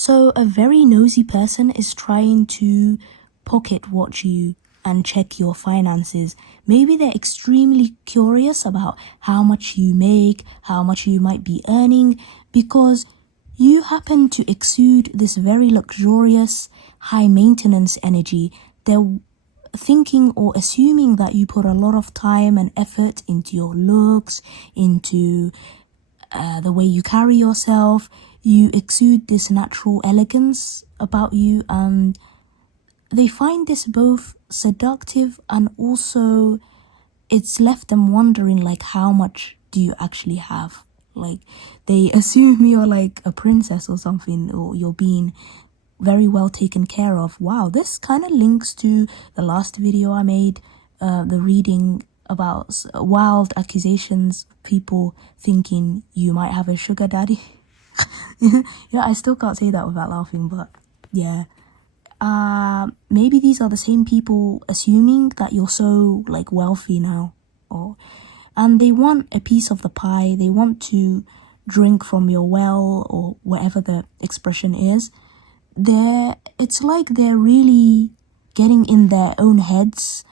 So a very nosy person is trying to pocket watch you and check your finances. Maybe they're extremely curious about how much you make, how much you might be earning, because you happen to exude this very luxurious, high maintenance energy. They're thinking or assuming that you put a lot of time and effort into your looks, into the way you carry yourself. You exude this natural elegance about you, and they find this both seductive and also it's left them wondering, like, how much do you actually have? Like, they assume you're like a princess or something, or you're being very well taken care of. Wow, this kind of links to the last video I made, the reading about wild accusations, people thinking you might have a sugar daddy. Yeah, I still can't say that without laughing, but yeah. Maybe these are the same people assuming that you're so like wealthy now, and they want a piece of the pie. They want to drink from your well, or whatever the expression is. It's like they're really getting in their own heads,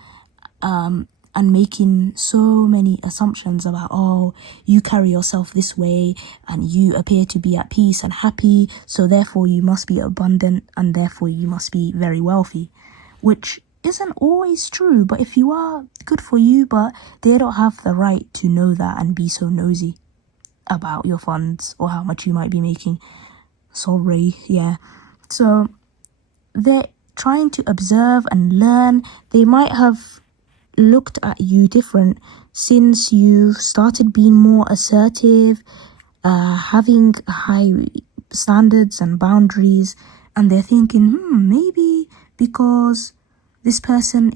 and making so many assumptions about, oh, you carry yourself this way and you appear to be at peace and happy, so therefore you must be abundant and therefore you must be very wealthy, which isn't always true. But if you are, good for you, but they don't have the right to know that and be so nosy about your funds or how much you might be making. Sorry, yeah. So they're trying to observe and learn. They might have looked at you different since you started being more assertive, having high standards and boundaries, and they're thinking, maybe because this person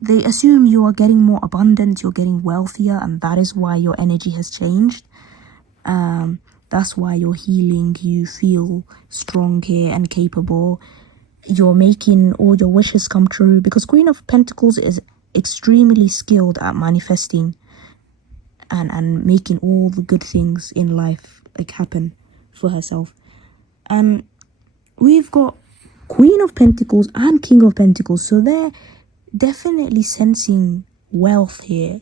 they assume you are getting more abundant, you're getting wealthier, and that is why your energy has changed. That's why you're healing, you feel strong here and capable. You're making all your wishes come true, because Queen of Pentacles is extremely skilled at manifesting and making all the good things in life like happen for herself. And we've got Queen of Pentacles and King of Pentacles, so they're definitely sensing wealth here,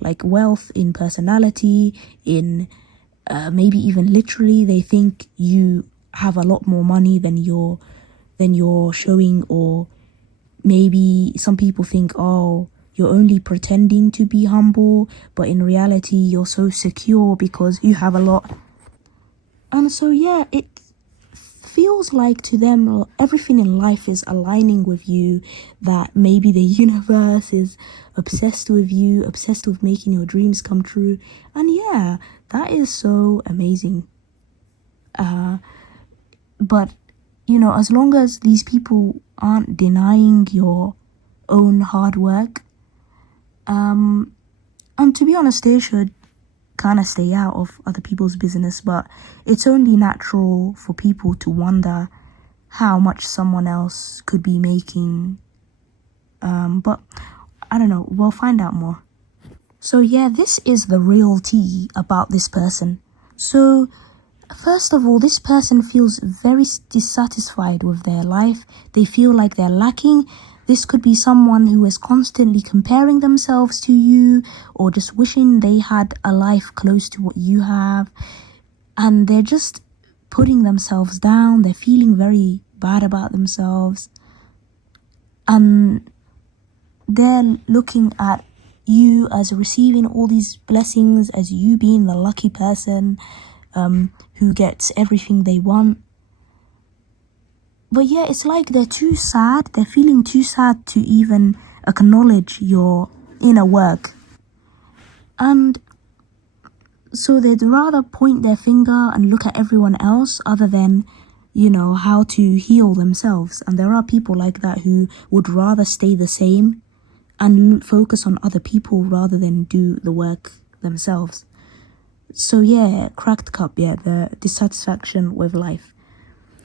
like wealth in personality, in maybe even literally. They think you have a lot more money than you're showing, or maybe some people think, oh, you're only pretending to be humble, but in reality you're so secure because you have a lot. And so yeah, it feels like to them everything in life is aligning with you, that maybe the universe is obsessed with you, obsessed with making your dreams come true. And yeah, that is so amazing. But you know, as long as these people aren't denying your own hard work, and to be honest, they should kind of stay out of other people's business. But it's only natural for people to wonder how much someone else could be making. But I don't know, we'll find out more. So yeah, this is the real tea about this person. So first of all, this person feels very dissatisfied with their life. They feel like they're lacking. This could be someone who is constantly comparing themselves to you, or just wishing they had a life close to what you have. And they're just putting themselves down. They're feeling very bad about themselves. And they're looking at you as receiving all these blessings, as you being the lucky person who gets everything they want. But yeah, it's like they're too sad. They're feeling too sad to even acknowledge your inner work. And so they'd rather point their finger and look at everyone else other than, you know, how to heal themselves. And there are people like that who would rather stay the same and focus on other people rather than do the work themselves. So yeah, cracked cup, yeah, the dissatisfaction with life.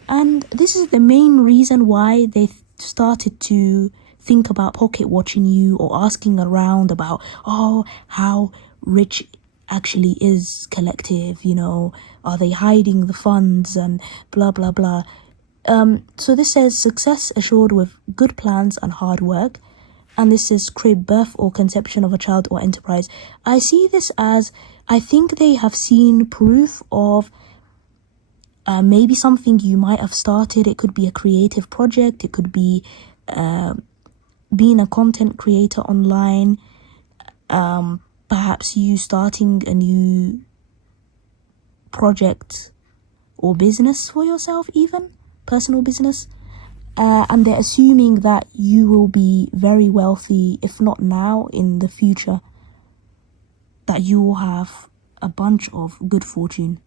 And this is the main reason why they started to think about pocket watching you, or asking around about, oh, how rich actually is Collective, you know, are they hiding the funds and blah, blah, blah. So this says success assured with good plans and hard work. And this is crib, birth or conception of a child or enterprise. I see this as, I think they have seen proof of maybe something you might have started. It could be a creative project. It could be being a content creator online. Perhaps you starting a new project or business for yourself, even personal business. And they're assuming that you will be very wealthy, if not now, in the future, that you will have a bunch of good fortune.